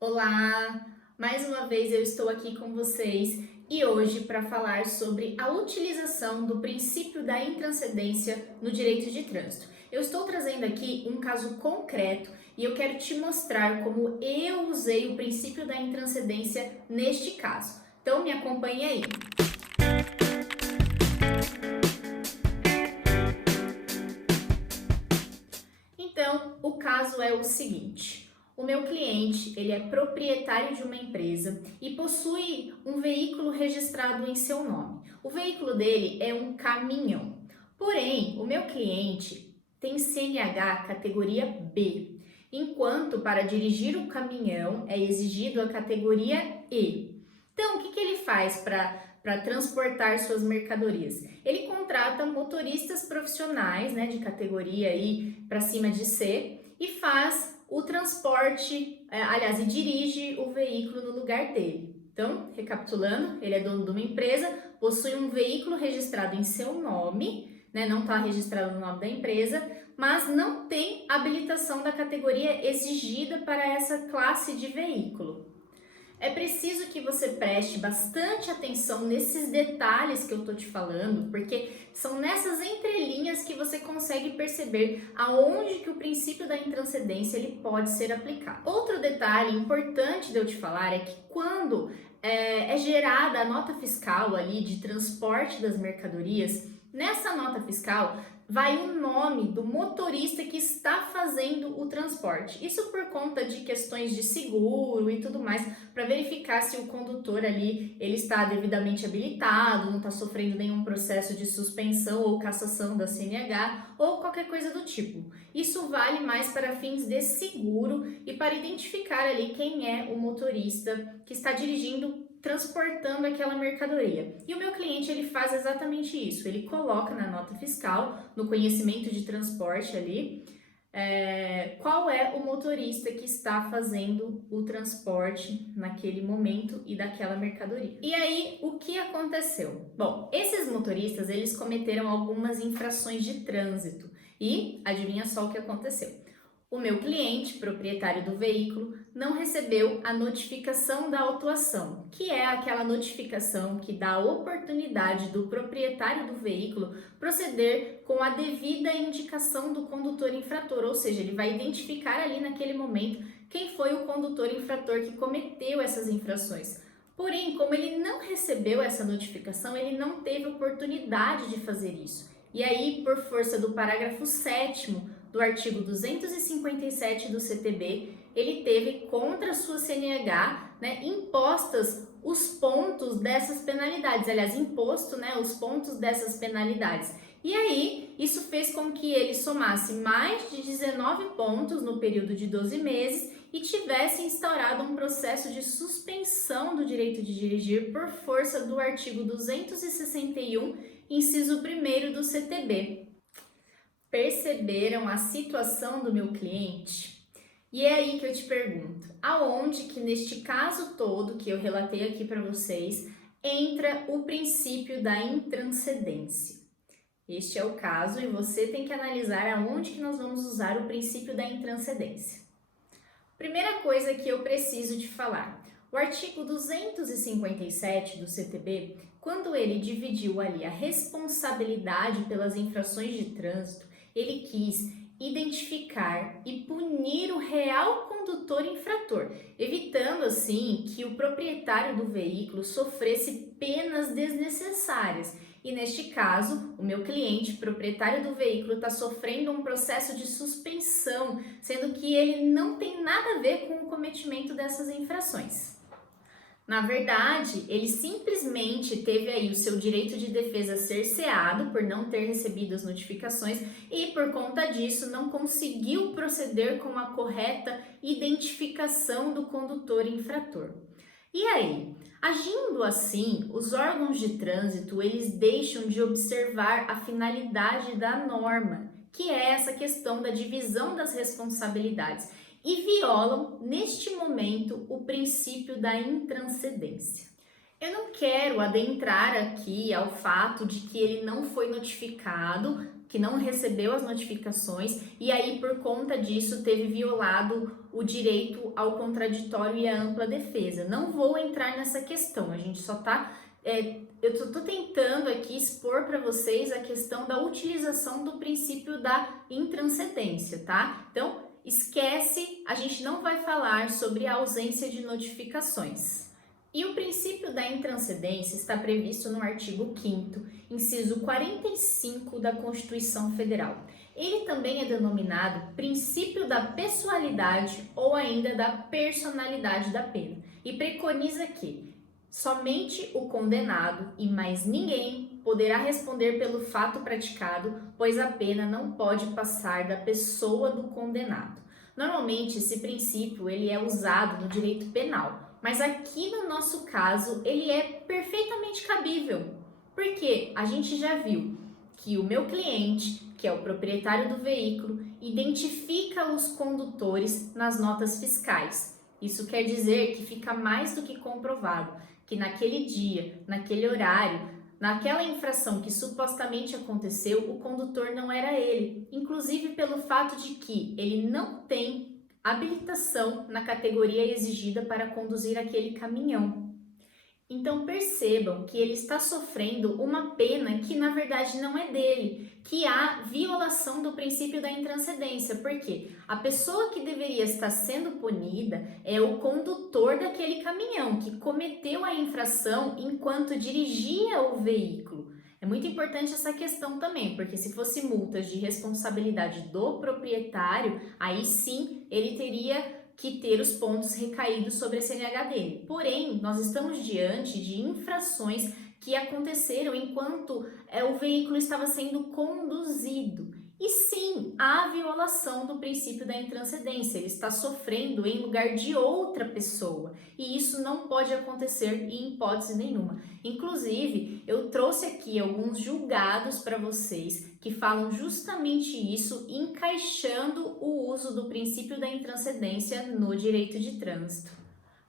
Olá! Mais uma vez eu estou aqui com vocês e hoje para falar sobre a utilização do princípio da intranscendência no direito de trânsito. Eu estou trazendo aqui um caso concreto e eu quero te mostrar como eu usei o princípio da intranscendência neste caso. Então me acompanhe aí. Então, o caso é o seguinte: o meu cliente, ele é proprietário de uma empresa e possui um veículo registrado em seu nome. O veículo dele é um caminhão. Porém, o meu cliente tem CNH categoria B, enquanto para dirigir o caminhão é exigido a categoria E. Então, o que ele faz para transportar suas mercadorias? Ele contrata motoristas profissionais, né, de categoria aí para cima de C e faz o transporte, e dirige o veículo no lugar dele. Então, recapitulando, ele é dono de uma empresa, possui um veículo registrado em seu nome, né, não está registrado no nome da empresa, mas não tem habilitação da categoria exigida para essa classe de veículo. É preciso que você preste bastante atenção nesses detalhes que eu tô te falando, porque são nessas entrelinhas que você consegue perceber aonde que o princípio da intranscendência ele pode ser aplicado. Outro detalhe importante de eu te falar é que quando é gerada a nota fiscal ali de transporte das mercadorias, nessa nota fiscal vai o nome do motorista que está fazendo o transporte. Isso por conta de questões de seguro e tudo mais, para verificar se o condutor ali ele está devidamente habilitado, não está sofrendo nenhum processo de suspensão ou cassação da CNH ou qualquer coisa do tipo. Isso vale mais para fins de seguro e para identificar ali quem é o motorista que está dirigindo, transportando aquela mercadoria. E o meu cliente ele faz exatamente isso, ele coloca na nota fiscal, no conhecimento de transporte ali, qual é o motorista que está fazendo o transporte naquele momento e daquela mercadoria. E aí, o que aconteceu? Bom, esses motoristas, eles cometeram algumas infrações de trânsito e adivinha só o que aconteceu? O meu cliente, proprietário do veículo, não recebeu a notificação da autuação, que é aquela notificação que dá a oportunidade do proprietário do veículo proceder com a devida indicação do condutor infrator, ou seja, ele vai identificar ali naquele momento quem foi o condutor infrator que cometeu essas infrações. Porém, como ele não recebeu essa notificação, ele não teve oportunidade de fazer isso. E aí, por força do parágrafo 7º do artigo 257 do CTB, ele teve contra a sua CNH, né, impostas os pontos dessas penalidades, aliás, imposto, né, os pontos dessas penalidades. E aí, isso fez com que ele somasse mais de 19 pontos no período de 12 meses e tivesse instaurado um processo de suspensão do direito de dirigir por força do artigo 261, inciso 1º do CTB. Perceberam a situação do meu cliente? E é aí que eu te pergunto, aonde que neste caso todo que eu relatei aqui para vocês, entra o princípio da intranscendência? Este é o caso e você tem que analisar aonde que nós vamos usar o princípio da intranscendência. Primeira coisa que eu preciso te falar, o artigo 257 do CTB, quando ele dividiu ali a responsabilidade pelas infrações de trânsito, ele quis identificar e punir o real condutor infrator, evitando assim que o proprietário do veículo sofresse penas desnecessárias. E neste caso, o meu cliente, proprietário do veículo, está sofrendo um processo de suspensão, sendo que ele não tem nada a ver com o cometimento dessas infrações. Na verdade, ele simplesmente teve aí o seu direito de defesa cerceado por não ter recebido as notificações e, por conta disso, não conseguiu proceder com a correta identificação do condutor infrator. E aí, agindo assim, os órgãos de trânsito, eles deixam de observar a finalidade da norma, que é essa questão da divisão das responsabilidades, e violam, neste momento, o princípio da intranscendência. Eu não quero adentrar aqui ao fato de que ele não foi notificado, que não recebeu as notificações e aí por conta disso teve violado o direito ao contraditório e à ampla defesa. Não vou entrar nessa questão, a gente só está... eu estou tentando aqui expor para vocês a questão da utilização do princípio da intranscendência, tá? Então, esquece, a gente não vai falar sobre a ausência de notificações. E o princípio da intranscendência está previsto no artigo 5º, inciso 45 da Constituição Federal. Ele também é denominado princípio da pessoalidade ou ainda da personalidade da pena e preconiza que somente o condenado e mais ninguém poderá responder pelo fato praticado, pois a pena não pode passar da pessoa do condenado. Normalmente, esse princípio ele é usado no direito penal, mas aqui no nosso caso ele é perfeitamente cabível, porque a gente já viu que o meu cliente, que é o proprietário do veículo, identifica os condutores nas notas fiscais. Isso quer dizer que fica mais do que comprovado que naquele dia, naquele horário, naquela infração que supostamente aconteceu, o condutor não era ele, inclusive pelo fato de que ele não tem habilitação na categoria exigida para conduzir aquele caminhão. Então percebam que ele está sofrendo uma pena que na verdade não é dele, que há violação do princípio da intranscendência, porque a pessoa que deveria estar sendo punida é o condutor daquele caminhão que cometeu a infração enquanto dirigia o veículo. É muito importante essa questão também, porque se fosse multas de responsabilidade do proprietário, aí sim ele teria que ter os pontos recaídos sobre a CNH dele. Porém, nós estamos diante de infrações que aconteceram enquanto o veículo estava sendo conduzido. E sim, há violação do princípio da intranscendência, ele está sofrendo em lugar de outra pessoa. E isso não pode acontecer em hipótese nenhuma. Inclusive, eu trouxe aqui alguns julgados para vocês que falam justamente isso, encaixando o uso do princípio da intranscendência no direito de trânsito.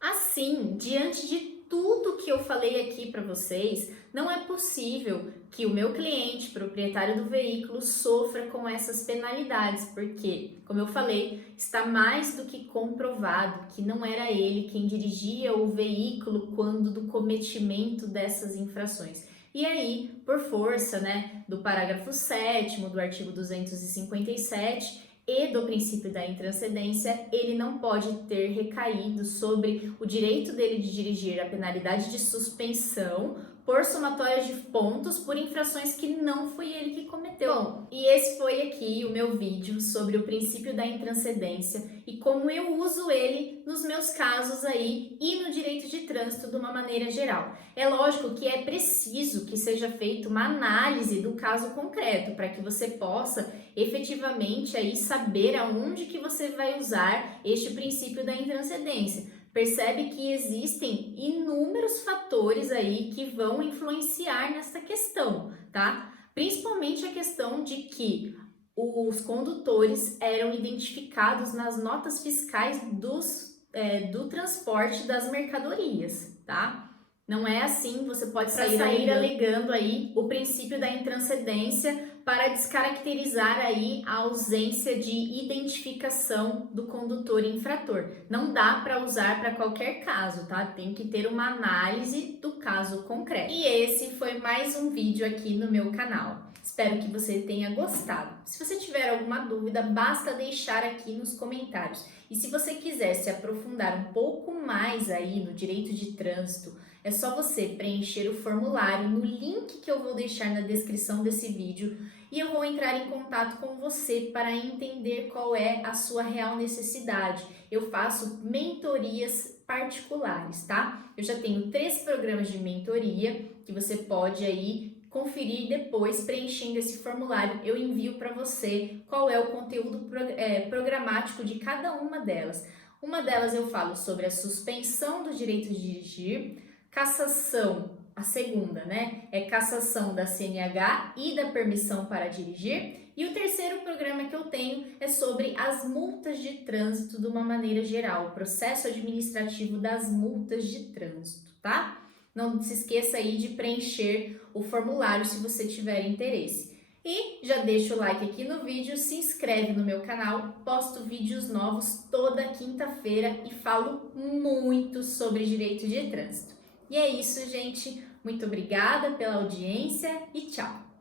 Assim, diante de tudo que eu falei aqui para vocês, não é possível que o meu cliente, proprietário do veículo, sofra com essas penalidades, porque, como eu falei, está mais do que comprovado que não era ele quem dirigia o veículo quando do cometimento dessas infrações. E aí, por força, do parágrafo 7º do artigo 257, e do princípio da intranscendência, ele não pode ter recaído sobre o direito dele de dirigir a penalidade de suspensão por somatória de pontos por infrações que não foi ele que cometeu. Bom, e esse foi aqui o meu vídeo sobre o princípio da intranscendência e como eu uso ele nos meus casos aí e no direito de trânsito de uma maneira geral. É lógico que é preciso que seja feita uma análise do caso concreto para que você possa efetivamente aí saber aonde que você vai usar este princípio da intranscendência. Percebe que existem inúmeros fatores aí que vão influenciar nessa questão, tá? Principalmente a questão de que os condutores eram identificados nas notas fiscais do transporte das mercadorias, tá? Não é assim, você pode sair alegando aí o princípio da intranscendência para descaracterizar aí a ausência de identificação do condutor infrator. Não dá para usar para qualquer caso, tá? Tem que ter uma análise do caso concreto. E esse foi mais um vídeo aqui no meu canal. Espero que você tenha gostado. Se você tiver alguma dúvida, basta deixar aqui nos comentários. E se você quiser se aprofundar um pouco mais aí no direito de trânsito, é só você preencher o formulário no link que eu vou deixar na descrição desse vídeo e eu vou entrar em contato com você para entender qual é a sua real necessidade. Eu faço mentorias particulares, tá? Eu já tenho 3 programas de mentoria que você pode aí conferir depois preenchendo esse formulário. Eu envio para você qual é o conteúdo programático de cada uma delas. Uma delas eu falo sobre a suspensão do direito de dirigir, cassação, a segunda, é cassação da CNH e da permissão para dirigir. E o terceiro programa que eu tenho é sobre as multas de trânsito de uma maneira geral, o processo administrativo das multas de trânsito, tá? Não se esqueça aí de preencher o formulário se você tiver interesse. E já deixa o like aqui no vídeo, se inscreve no meu canal, posto vídeos novos toda quinta-feira e falo muito sobre direito de trânsito. E é isso, gente. Muito obrigada pela audiência e tchau!